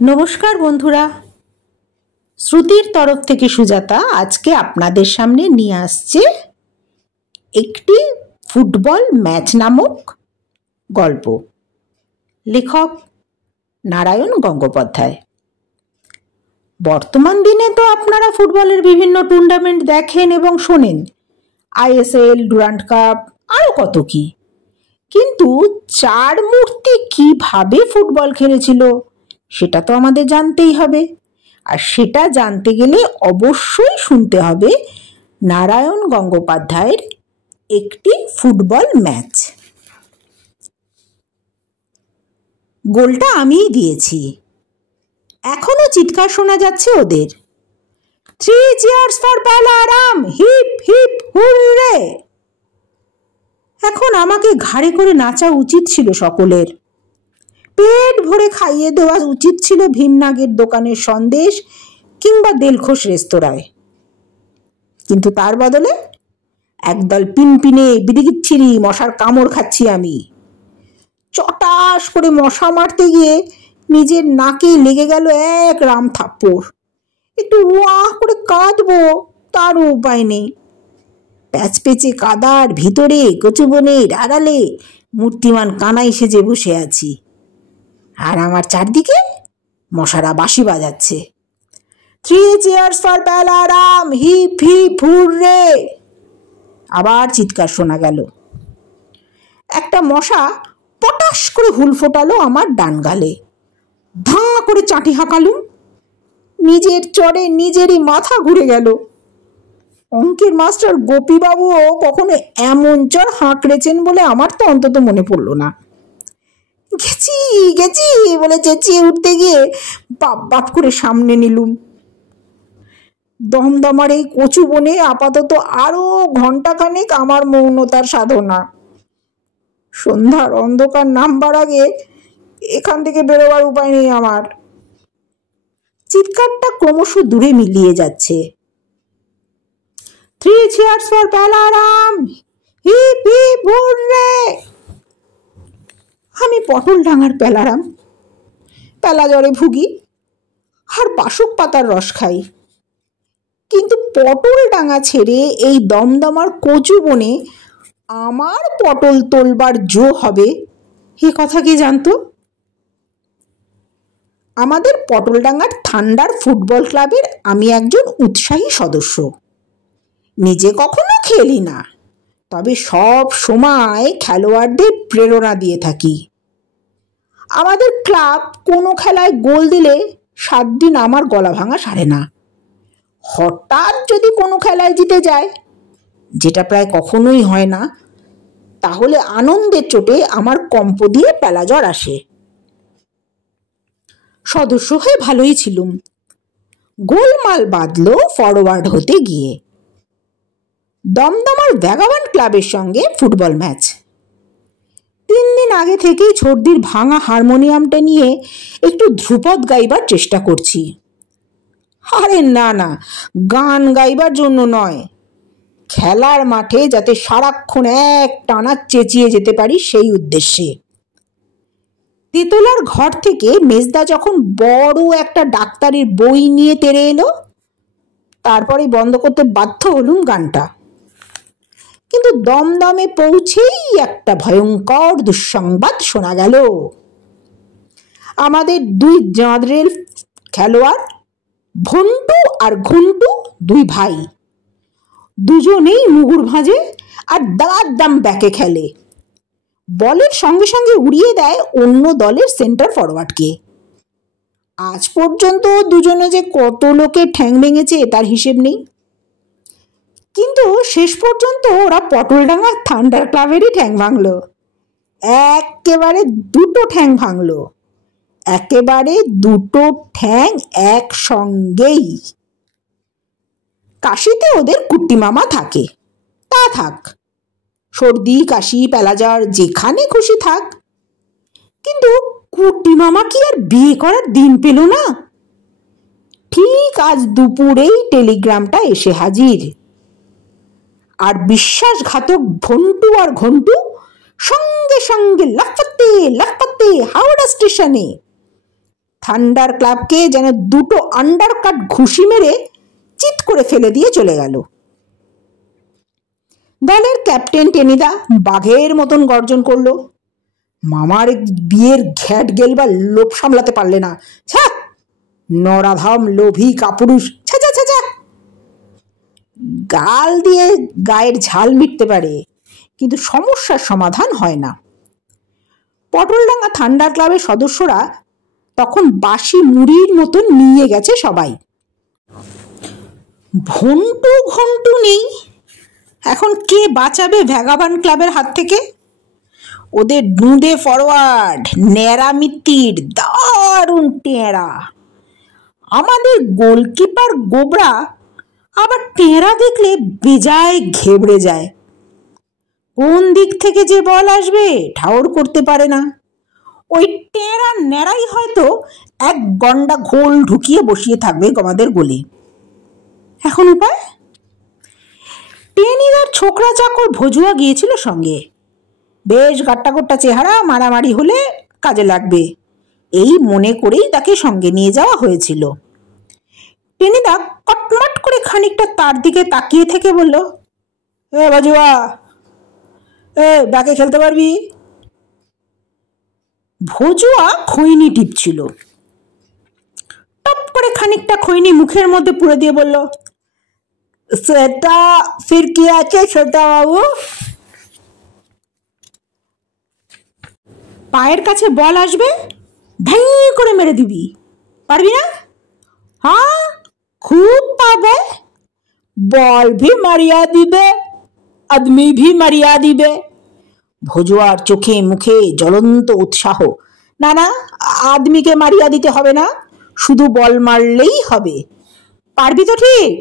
নমস্কার বন্ধুরা, শ্রুতির তরফ থেকে সুজাতা আজকে আপনাদের সামনে নিয়ে আসছে একটি ফুটবল ম্যাচ নামক গল্প। লেখক নারায়ণ গঙ্গোপাধ্যায়। বর্তমান দিনে তো আপনারা ফুটবলের বিভিন্ন টুর্নামেন্ট দেখেন এবং শোনেন, আইএসএল, ডুরান্ড কাপ, আরও কত কি। কিন্তু চার মূর্তি কিভাবে ফুটবল খেলেছিল সেটা তো আমাদের জানতেই হবে। আর সেটা জানতে গেলে অবশ্যই শুনতে হবে নারায়ণ গঙ্গোপাধ্যায়ের একটি ফুটবল ম্যাচ। গোলটা আমিই দিয়েছি, এখনো চিৎকার শোনা যাচ্ছে ওদের, 3 cheers for Belaram, hip hip hurray. এখন আমাকে ঘাড়ে করে নাচা উচিত ছিল সকলের, পেট ভরে খাইয়ে দেওয়া উচিত ছিল ভীমনাগের দোকানের সন্দেশ কিংবা দেলখোশ রেস্তোরাঁয়। কিন্তু তার বদলে একদল পিনপিনে বিদিকিচ্ছিরি মশার কামড় খাচ্ছি আমি। চটাস করে মশা মারতে গিয়ে নিজের নাকে লেগে গেল এক রাম থাপ্পড়। একটু ওয়া করে কাঁদবো, তারও উপায় নেই। প্যাচপেচে কাদার ভিতরে কচুবনের আড়ালে মূর্তিমান কানাই সেজে বসে আছি, আর আমার চারদিকে মশারা বাঁশি বাজাচ্ছে, 3 cheers for Belaram, hip hip hurray. আবার চিৎকার শোনা গেল। একটা মশা পটাশ করে হুল ফোটালো আমার ডান গালে। ধাঁ করে চাটি হাঁকালুম, নিজের চড়ে নিজেরই মাথা ঘুরে গেল। অঙ্কের মাস্টার গোপীবাবুও কখনো এমন চড় হাঁকড়েছেন বলে আমার তো অন্তত মনে পড়ল না। গেছি গেছি বলে চেঁচিয়ে উঠতে গিয়ে বাপ বাপ করে সামনে নিলুম। দমদমার এই কচু বনে আপাতত আরো ঘন্টাখানেক আমার মৌনতার সাধনা। সন্ধ্যার অন্ধকার নামবার আগে এখান থেকে বেরোবার উপায় নেই আমার। চিৎকারটা ক্রমশ দূরে মিলিয়ে যাচ্ছে, 3 cheers for Belaram, hip hip hurray. আমি পটলডাঙার বেলারাম, পেলা জ্বরে ভুগি আর বাসক পাতার রস খাই। কিন্তু পটলডাঙা ছেড়ে এই দমদমার কচু বনে আমার পটল তোলবার জো হবে এ কথা কে জানতো? আমাদের পটলডাঙার থান্ডার ফুটবল ক্লাবের আমি একজন উৎসাহী সদস্য। নিজে কখনো খেলি না, তবে সব সময় খেলোয়াড়দের প্রেরণা দিয়ে থাকি। আমাদের ক্লাব কোনো খেলায় গোল দিলে 7 দিন আমার গলা ভাঙা সারে না। হঠাৎ যদি কোনো খেলায় জিতে যায়, যেটা প্রায় কখনোই হয় না, তাহলে আনন্দের চোটে আমার কম্প দিয়ে পেলা জ্বর আসে। সদস্য হয়ে ভালোই ছিলুম, গোলমাল বাঁধলো ফরওয়ার্ড হতে গিয়ে। দমদমার ভ্যাগাবান্ড ক্লাবের সঙ্গে ফুটবল ম্যাচ। 3 দিন আগে থেকেই ছর্দির ভাঙা হারমোনিয়ামটা নিয়ে একটু ধ্রুপদ গাইবার চেষ্টা করছি। আরে না না, গান গাইবার জন্য নয়, খেলার মাঠে যাতে সারাক্ষণ এক টানা চেঁচিয়ে যেতে পারি সেই উদ্দেশ্যে। তেতলার ঘর থেকে মেজদা যখন বড় একটা ডাক্তারির বই নিয়ে তেড়ে এলো, তারপরে বন্ধ করতে বাধ্য হলুম গানটা। কিন্তু দমদমে পৌঁছেই একটা ভয়ঙ্কর দুঃসংবাদ শোনা গেল। আমাদের 2 জাঁদরেল খেলোয়াড়, ভন্টু আর ঘন্টু, 2 ভাই, দুজনেই মুগুর ভাঁজে আর দাম ব্যাকে খেলে। বলের সঙ্গে সঙ্গে উড়িয়ে দেয় অন্য দলের সেন্টার ফরওয়ার্ডকে। আজ পর্যন্ত দুজনে যে কত লোকে ঠ্যাং ভেঙেছে তার হিসেব নেই। কিন্তু শেষ পর্যন্ত ওরা পটলডাঙা থান্ডার ক্লাবেরই ঠ্যাং ভাঙলো। একেবারে 2টো ঠ্যাং ভাঙলো, একেবারে 2টো ঠ্যাং একসঙ্গেই। কাশিতে ওদের কুট্টি মামা থাকে, তা থাক, সর্দি কাশি পেলাজার যেখানে খুশি থাক। কিন্তু কুট্টি মামা কি আর বিয়ে করার দিন পেল না? ঠিক আজ দুপুরেই টেলিগ্রামটা এসে হাজির। আর বিশ্বাসঘাতক ভন্টু আর ঘন্টু সঙ্গে সঙ্গে লাফাতে লাফাতে হাওড়া স্টেশনে। থান্ডার ক্লাবকে যেন দুটো আন্ডারকাট ঘুষি মেরে চিৎ করে ফেলে দিয়ে চলে গেল। দলের ক্যাপ্টেন টেনিদা বাঘের মতন গর্জন করলো। মামার বিয়ের ঘ্যাট গেলবার লোভ সামলাতে পারলে না। ছ্যা, নরাধাম লোভী কাপুরুষ, ছ্যা ছ্যা ছ্যা ছ্যা। গাল দিয়ে গায়ের ঝাল মিটতে পারে, কিন্তু সমস্যার সমাধান হয় না। পটলডাঙ্গা থান্ডার ক্লাবের সদস্যরা তখন বাসি মুড়ির মতন নিয়ে গেছে সবাই। ঘন্টু ঘন্টু নেই, এখন কে বাঁচাবে ভ্যাগাবান ক্লাবের হাত থেকে? ওদের ডুঁদে ফরওয়ার্ড ন্যাড়া মিত্তির দারুণ টেঁড়া। আমাদের গোলকিপার গোবরা আবার টেঁড়া দেখলে বেজায় ঘেবড়ে যায়। কোন দিক থেকে যে বল আসবে ঠাউর করতে পারে না। ওই টেঁড়া ন্যাড়াই হয়তো এক গন্ডা ঘোল ঢুকিয়ে বসিয়ে থাকবে আমাদের গোলে। এখন উপায়? টেনিদার ছোকরা চাকর ভজুয়া গিয়েছিল সঙ্গে। বেশ গাট্টাগোট্টা চেহারা, মারামারি হলে কাজে লাগবে এই মনে করেই তাকে সঙ্গে নিয়ে যাওয়া হয়েছিল। টেনিদা কটমট করে খানিকটা তার দিকে তাকিয়ে থেকে বলল, এ ভজুয়া, ব্যাকে খেলতে পারবি? ভজুয়া খৈনি টিপছিল। টপ করে খানিকটা খৈনি মুখের মধ্যে পুরে দিয়ে বলল, সেটা ফির কি আছে ছোটা বাবু? পায়ের কাছে বল আসবে, ঢাই করে মেরে দিবি, পারবি না? হ্যাঁ, খুব পাবে। বল ভি মারিয়া দিবে, আদমি ভি মারিয়া দিবে। ভজুয়ার চোখে মুখে জ্বলন্ত উৎসাহ। না না, আদমিকে মারিয়া দিতে হবে না, শুধু বল মারলেই হবে। পারবি তো ঠিক?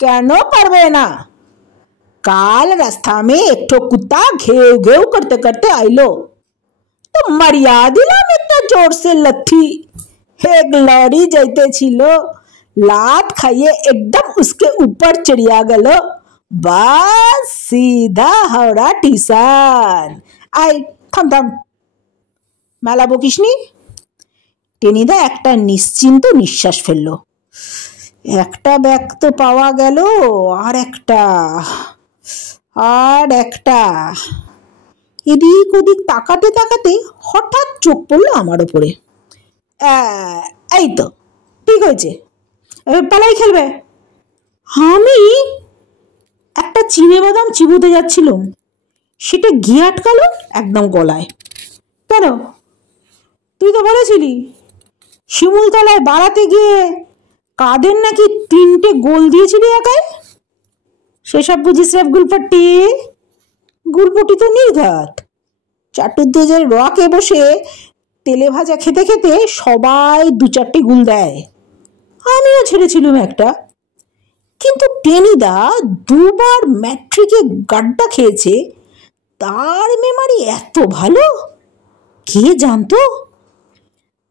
কেন পারবে না? কাল রাস্তা में एक ठो कुत्ता घेव घेव करते करते आइलो, तो मारिया दिलाम इतना जोर से लथी। एक लॉरी जाते छिलो, लात खाइए एकदम उसके ऊपर चढ़िया गलो, बस सीधा हावड़ा टीसान। आई থাম থাম, মেলা বকিসনি। টেনিদা একটা নিশ্চিন্ত নিঃশ্বাস ফেলল। একটা ব্যাগ তো পাওয়া গেল, আর একটা। এদিক ওদিক তাকাতে তাকাতে হঠাৎ চোখ পড়লো আমার ওপরে। এই তো ঠিক হয়েছে, পালাই খেলবে। আমি একটা চিনে বাদাম চিবোতে যাচ্ছিলাম, সেটা গিয়ে আটকালো একদম গলায়। কেন? তুই তো বলেছিলি শিমুলতলায় বাড়াতে গিয়ে কাদের নাকি 3টে গোল দিয়েছিলি একাই। সেসব বুঝি স্রেফ গুলপট্টি? গুলপটি তো নির্ঘাত। চাটুর্যের রকে বসে তেলে ভাজা খেতে খেতে সবাই 2-4টে গুল দেয়, আমিও ছেড়েছিলাম একটা। কিন্তু টেনিদা 2বার ম্যাট্রিকে গাড্ডা খেয়েছে, তার মেমারি এত ভালো কে জানতো।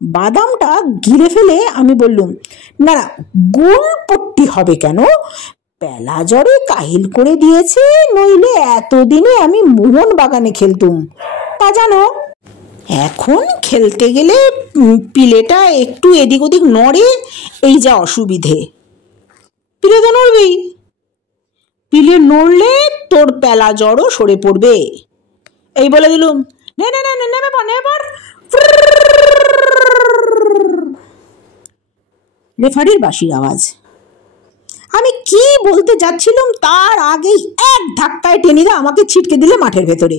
বাদামটা গিলে ফেলে আমি বললুম, না না, গোলপট্টি হবে কেন, পেলা জ্বরে কাহিল করে দিয়েছে, নইলে এতদিনে আমি মোহন বাগানে খেলতুম। তা জানো, এখন খেলতে গেলে পিলেটা একটু এদিক ওদিক নড়ে, এই যা অসুবিধে। পিলে তো নড়বেই, পিলে নড়লে তোর পেলা জ্বরও সরে পড়বে। এই বলে দিলুম, নেমে পড়। রেফারির বাঁশির আওয়াজ। আমি কি বলতে যাচ্ছিলাম তার আগেই এক ধাক্কায় টেনিদা আমাকে ছিটকে দিলে মাঠের ভেতরে।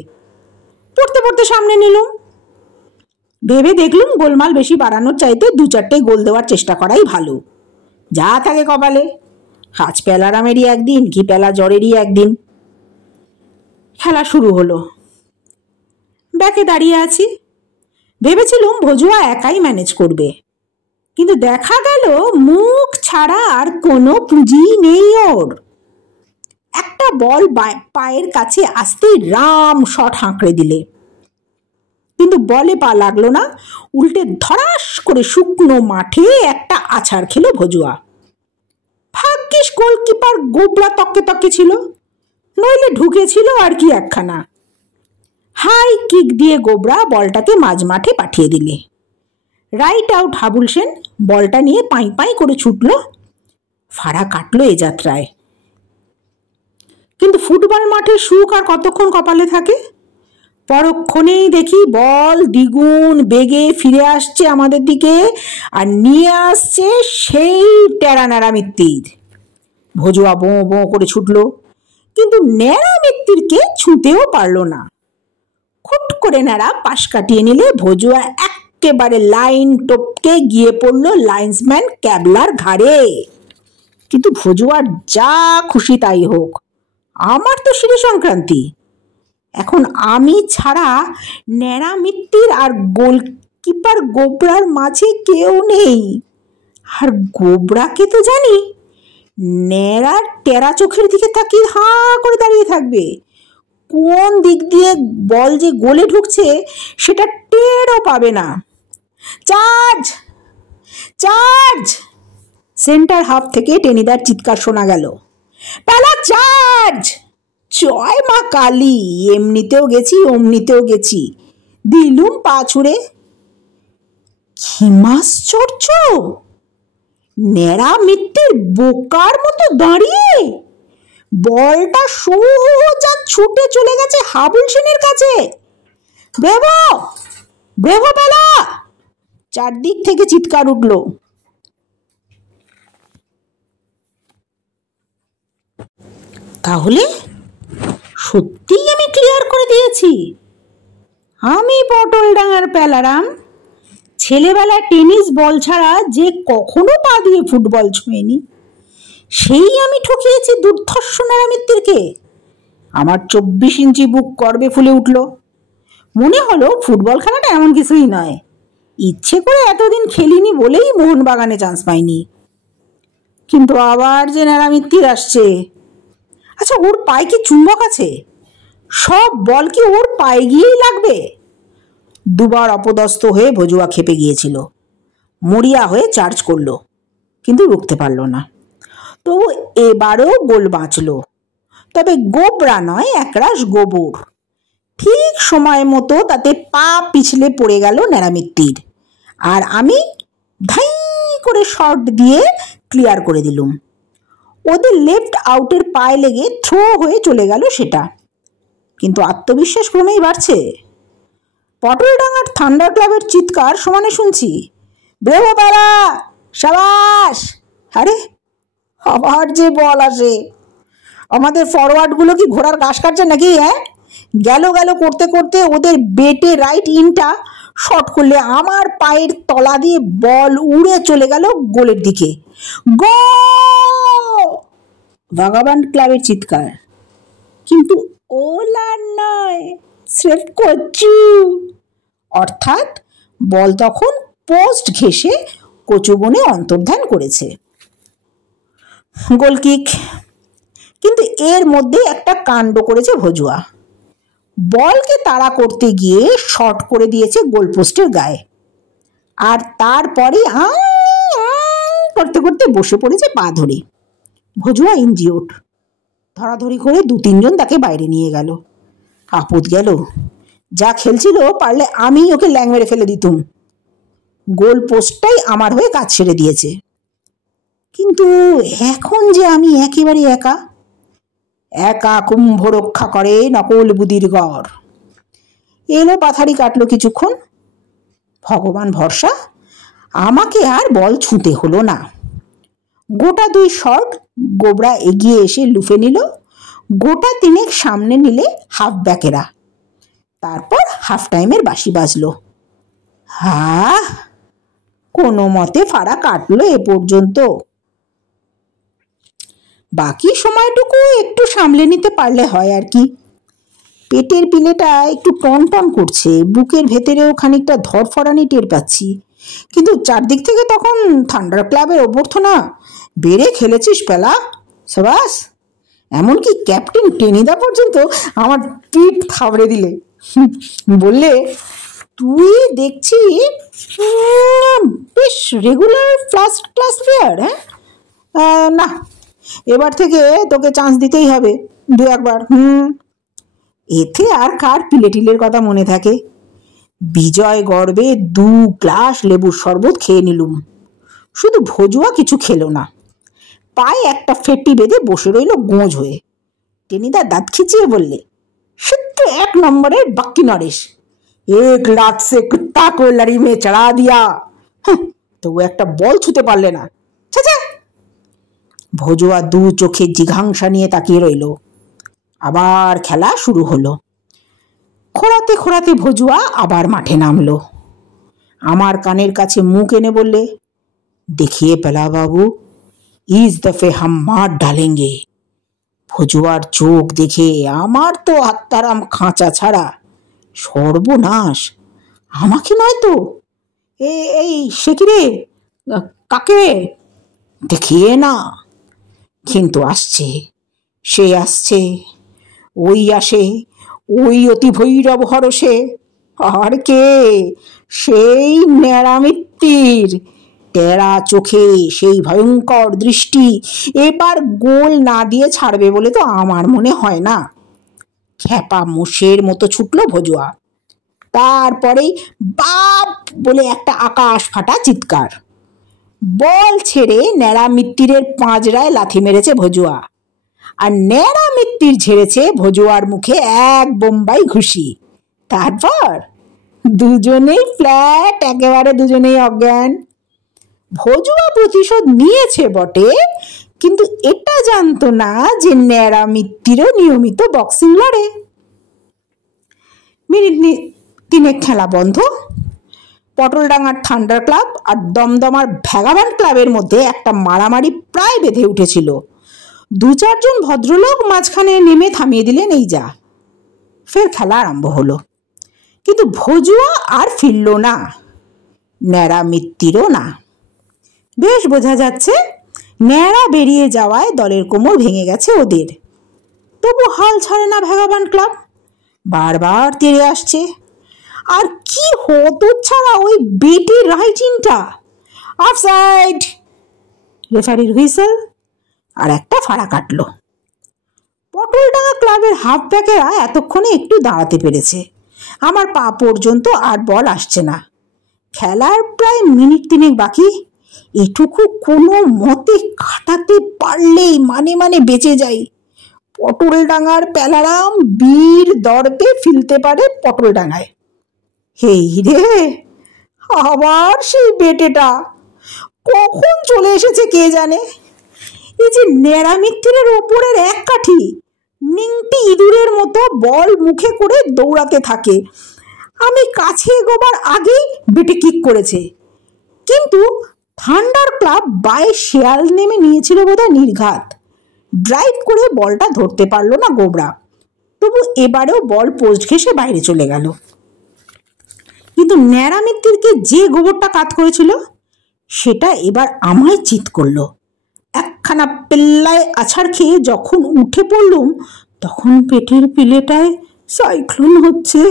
পড়তে পড়তে সামনে নিলুম, ভেবে দেখলুম গোলমাল বেশি বাড়ানোর চাইতে 2-4টে গোল দেওয়ার চেষ্টা করাই ভালো। যা থাকে কপালে, হাজ পেলারামেরই একদিন, কি পেলা জ্বরেরই একদিন। খেলা শুরু হলো। ব্যাকে দাঁড়িয়ে আছি, ভেবেছিলুম ভজুয়া একাই ম্যানেজ করবে, কিন্তু দেখা গেল মুখ ছাড়া আর কোনো পুঁজি নেই ওর। একটা বল পায়ের কাছে আসতেই রাম শট হাঁকড়ে দিলে, কিন্তু বলে পা লাগলো না, উল্টে ধরাস করে শুকনো মাঠে একটা আছাড় খেলো ভজুয়া। ভাগ্যিস গোলকিপার গোবরা তককে তককে ছিল, নইলে ঢুকেছিল আর কি একখানা। হাই কিক দিয়ে গোবরা বলটাকে মাঝ মাঠে পাঠিয়ে দিলে। রাইট আউট হাবুল সেন বলটা নিয়ে পাই পাই করে ছুটল। ফাড়া কাটলো এ যাত্রায়। কিন্তু ফুটবল মাঠে সুখ আর কতক্ষণ কপালে থাকে? পরক্ষণেই দেখি বল দ্বিগুণ বেগে ফিরে আসছে আমাদের দিকে, আর নিয়ে আসছে সেই টেরা ন্যাড়া মিত্তির। ভজুয়া বোঁ বোঁ করে ছুটল, কিন্তু ন্যাড়া মিত্তিরকে ছুঁতেও পারল না। খুট করে ন্যাড়া পাশ কাটিয়ে নিলে ভজুয়া একেবারে লাইন টপকে গিয়ে পড়ল লাইন্সম্যান ক্যাবলার ঘাড়ে। কিন্তু ভজুয়ার যা খুশি তাই হোক, আমার তো শিরে সংক্রান্তি। এখন আমি ছাড়া ন্যাড়া মিত্তির আর গোলকিপার গোবরার মাঝে কেউ নেই। আর গোবরাকে তো জানি, ন্যাড়ার টেরা চোখের দিকে তাকিয়ে হাঁ করে দাঁড়িয়ে থাকবে। কোন দিক দিয়ে বল যে গোলে ঢুকছে সেটা টেরও পাবে না। Charge charge! সেন্টার হাফ থেকে টেনিদার চিৎকার শোনা গেল, পেলা চার্জ! জয় মা কালী! এমনিতেও গেছি অমনিতেও গেছি, দিলুম পা ছুড়ে। কি আশ্চর্য! ন্যাড়া মিত্তির বোকার মতো দাঁড়িয়ে বলটা সোজা ছুটে চলে গেছে হাবুল সেনের কাছে। ব্রেভো ব্রেভো পেলা! চারদিক থেকে চিৎকার উঠল। তাহলে সত্যিই আমি ক্লিয়ার করে দিয়েছি, আমি পটলডাঙ্গার পেলারাম। ছেলেবেলায় টেনিস বল ছাড়া যে কখনো পা দিয়ে ফুটবল ছুঁয়েনি, সেই আমি ঠকিয়েছি দুর্ধর্ষ ন্যাড়া মিত্তিরকে। আমার 24 ইঞ্চি বুক গর্বে ফুলে উঠল। মনে হলো ফুটবল খেলাটা এমন কিছুই নয়, ইচ্ছে করে এতদিন খেলিনি বলেই মোহনবাগানে চান্স পাইনি। কিন্তু আবার যে ন্যাড়া মিত্তির আসছে। আচ্ছা, ওর পায়ে কি চুম্বক আছে? সব বল কি ওর পায়ে গিয়েই লাগবে? দুবার অপদস্থ হয়ে ভজুয়া খেপে গিয়েছিল, মরিয়া হয়ে চার্জ করলো, কিন্তু রুখতে পারল না। তো এবারও গোল বাঁচল, তবে গোবরা নয়, একরাশ গোবর। ঠিক সময় মতো তাতে পা পিছলে পড়ে গেল ন্যাড়া মিত্তির, আর আমি ধাই করে শট দিয়ে ক্লিয়ার করে দিলুম। ওদের লেফট আউটের পায়ে লেগে থ্রো হয়ে চলে গেল সেটা। কিন্তু আত্মবিশ্বাস ক্রমেই বাড়ছে। পটলডাঙ্গার থান্ডার ক্লাবের চিৎকার সমানে শুনছি, ব্রেভো পারা, সাবাস! আরে আবার যে বল আসে! আমাদের ফরওয়ার্ডগুলো কি ঘোড়ার ঘাস কাটছে নাকি? হ্যাঁ, গেল গেল করতে করতে ওদের বেটে রাইট ইনটা শট করলে আমার পায়ের তলা দিয়ে বল উড়ে চলে গেল গোলের দিকে। গোল! ভাগাবান ক্লাবের চিৎকার। কিন্তু ওলার নয়, স্রেফ কচু। অর্থাৎ বল তখন পোস্ট ঘেঁষে কচু বনে অন্তর্ধান করেছে। গোলকিক। কিন্তু এর মধ্যে একটা কাণ্ড করেছে ভজুয়া। বলকে তাড়া করতে গিয়ে শট করে দিয়েছে গোলপোস্টের গায়ে, আর তারপরে করতে করতে বসে পড়েছে পা ধরে। ভজুয়া ইনজিওর্ড। ধরাধরি করে 2-3 জন তাকে বাইরে নিয়ে গেল। আপদ গেল, যা খেলছিল পারলে আমি ওকে ল্যাং মেরে ফেলে দিতুম। গোল পোস্টটাই আমার হয়ে কাজ ছেড়ে দিয়েছে। কিন্তু এখন যে আমি একেবারে একা, একা কুম্ভ রক্ষা করে নকল বুদির গড়। এলো পাথারি কাটলো কিছুক্ষণ, ভগবান ভরসা আমাকে আর বল ছুঁতে হলো না। গোটা 2 শট গোবরা এগিয়ে এসে লুফে নিল, গোটা 3 সামনে নিলে হাফ ব্যাকেরা। তারপর হাফ টাইমের বাঁশি বাজলো। কোনো মতে ফাড়া কাটলো এ পর্যন্ত। বাকি সময়টুকু একটু সামলে নিতে পারলে হয় আর কি। পেটের পিলেটা একটু টন টন করছে, বুকের ভেতরেও খানিকটা ধরফরানি টের পাচ্ছি। কিন্তু চারদিক থেকে তখন থান্ডার ক্লাবের অভ্যর্থনা, বেড়ে খেলেছিস পেলা, সাবাস! এমনকি ক্যাপ্টেন টেনিদা পর্যন্ত আমার পিঠ থাবড়ে দিলে, বললে, তুই দেখছি বেশ রেগুলার ফার্স্ট ক্লাস প্লেয়ার। হ্যাঁ, না, এবার থেকে তোকে চান্স দিতেই হবে 2-1 বার। এতে আর কার পিলেটিলের কথা মনে থাকে? বিজয় গর্বে 2 গ্লাস লেবুর শরবত খেয়ে নিলুম। শুধু ভজুয়া কিছু খেলো না, পায়ে একটা ফেটি বেঁধে বসে রইল গোঁজ হয়ে। টেনিদা দাঁত খিচিয়ে বললে, সে তো 1 নম্বরের বাক্কি নরেশ, 1 लाख से कुत्ता को लड़ी में चढ़ा दिया। তবু একটা বল ছুতে পারলে না। ভজুয়া 2 চোখে জিঘাংসা নিয়ে তাকিয়ে রইল। আবার খেলা শুরু হলো। খোঁড়াতে খোঁড়াতে ভজুয়া আবার মাঠে নামলো। আমার কানের কাছে মুখ এনে বললে, দেখিয়ে পেলা বাবু, इस दफे हम मार डालेंगे। ভজুয়ার চোখ দেখে আমার তো আত্মারাম খাঁচা ছাড়া। সর্বনাশ, আমাকে নয় তো? এই সে কি রে, কাকে? দেখিয়ে না। কিন্তু আসছে, সে আসছে, ওই আসে, ওই অতি ভৈরব হরসে। আর কে? সেই ন্যাড়ামিত্তির টেরা চোখে সেই ভয়ঙ্কর দৃষ্টি এবার গোল না দিয়ে ছাড়বে বলে তো আমার মনে হয় না। খ্যাপা মোষের মতো ছুটলো ভজুয়া। তারপরেই বাপ বলে একটা আকাশ ফাটা চিৎকার। বল ছেড়ে ন্যাড়ামিত্তিরের পাঁজরায় লাথি মেরেছে ভজুয়া, আর ন্যাড়ামিত্তির ঝেড়েছে ভজুয়ার মুখে 1 বোম্বাই ঘুষি। তারপর দুজনেই ফ্ল্যাট, একেবারে দুজনেই অজ্ঞান। ভজুয়া প্রতিশোধ নিয়েছে বটে, কিন্তু এটা জানতো না যে ন্যাড়ামিত্তিরও নিয়মিত বক্সিং লড়ে। মিনিট 3 খেলা বন্ধ। পটলডাঙ্গার থান্ডার ক্লাব আর দমদমার ভ্যাগাবান্ড ক্লাবের মধ্যে একটা মারামারি প্রায় বেঁধে উঠেছিল। 2-4 জন ভদ্রলোক মাঝখানে নেমে থামিয়ে দিলেন, এই যা। ফের খেলা আরম্ভ হলো, কিন্তু ভজুয়া আর ফিরল না, ন্যাড়ামিত্তিরও না। বেশ বোঝা যাচ্ছে ন্যাড়া বেরিয়ে যাওয়ায় দলের কোমর ভেঙে গেছে ওদের। তবু হাল ছাড়ে না ভ্যাগাবান্ড ক্লাব, বারবার তেড়ে আসছে। আর কি হতো ছাড়া ওই বেটির রাইটিংটা। অফসাইড। রেফারির হুইসেল, আর একটা ফাড়া কাটলো। পটলডাঙ্গা ক্লাবের হাফব্যাকেরা এতক্ষণে একটু দাঁড়াতে পেরেছে। আমার পা পর্যন্ত আর বল আসছে না। খেলার প্রায় মিনিট 3 বাকি। এটুকু কোনো মতে কাটাতে পারলেই মানে বেঁচে যাই। পটলডাঙ্গার প্যালারাম বীর দর্পে ফিলতে পারে পটলডাঙ্গায়। হেই রে, আবার সেই বেটেটা কখন চলে এসেছে কে জানে। এই যে ন্যাড়ামিত্তিরের ওপরের 1 কাঠি নিংটি ইঁদুরের মতো বল মুখে করে দৌড়াতে থাকে। আমি কাছে এগোবার আগেই বেটে কিক করেছে, কিন্তু থান্ডার ক্লাব বায়ে শেয়াল নেমে নিয়েছিল বোধহয় নির্ঘাত। ড্রাইভ করে বলটা ধরতে পারলো না গোবরা। তবু এবারেও বল পোস্ট ঘেঁষে বাইরে চলে গেল। কিন্তু ন্যাড়ামিত্তিরকে যে গোবরটা কাত করেছিল সেটা এবার আমায় চিৎ করলো। একখানা পেল্লায় আছাড় খেয়ে যখন উঠে পড়লুম, তখন পেটের পিলেটায় সাইক্লোন হচ্ছে।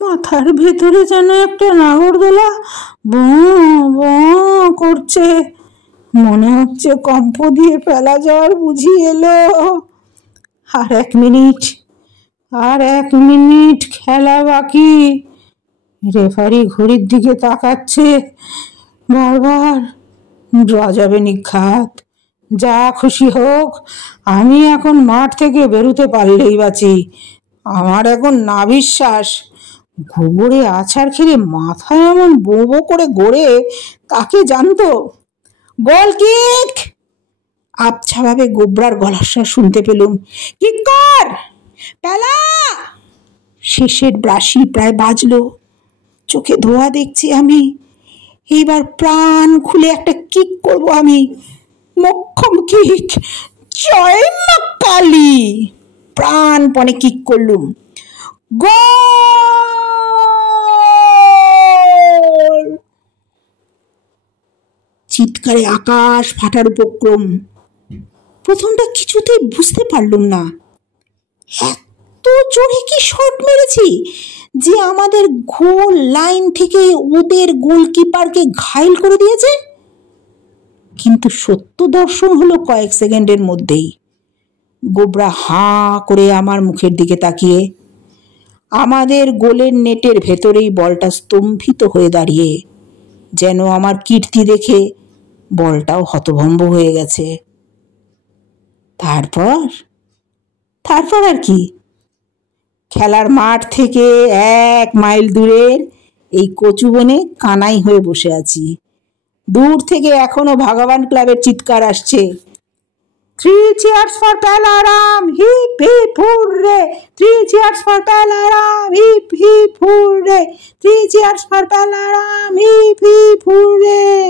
মাথার ভেতরে যেন একটা নাগরদোলা বঁ করছে। মনে হচ্ছে কম্প দিয়ে ফেলা জ্বর বুঝি এলো। আর 1 মিনিট, আর 1 মিনিট খেলা বাকি। রেফারি ঘড়ির দিকে তাকাচ্ছে বারবার। ড্র যাবে নিঘাত, যা খুশি হোক। আমি এখন মাঠ থেকে বেরোতে পারলেই বাঁচি। আমার এখন না বিশ্বাস, গোবরে আছাড় খেলে মাথায় এমন বোবো করে গড়ে, তাকে জানতো। গোল কিক! আবছাভাবে গোবরার গলার স্বর শুনতে পেলুম। কিক কর পেলা! শেষের ব্রাশি প্রায় বাজলো। চোখে ধোয়া দেখছি আমি। এইবার প্রাণ খুলে একটা কিক করব আমি। মক্ষম কিক, জয় মা কালী! প্রাণপণে কিক করলুম। গোল! চিৎকারে আকাশ ফাটার উপক্রম। প্রথমটা কিছুতেই বুঝতে পারলুম না, এত জোরে কি শট মেরেছি যে আমাদের গোল লাইন থেকে ওদের গোলকিপারকে ঘায়েল করে দিয়েছে। কিন্তু সত্য দর্শন হলো কয়েক সেকেন্ডের মধ্যেই। গোবরা হাঁ করে আমার মুখের দিকে তাকিয়ে, আমাদের গোলের নেটের ভেতরেই বলটা স্তম্ভিত হয়ে দাঁড়িয়ে, যেন আমার কীর্তি দেখে বলটাও হতভম্ব হয়ে গেছে। তারপর তারপর আর কি, খেলার মাঠ থেকে 1 মাইল দূরের এই কচু বনে কানাই হয়ে বসে আছি। দূর থেকে এখনো ভগবান ক্লাবের চিৎকার আসছে, 3 cheers for Palaram, hip hip hooray, 3 cheers for Palaram, hip hip hooray, 3 cheers for Palaram, hip hip hooray।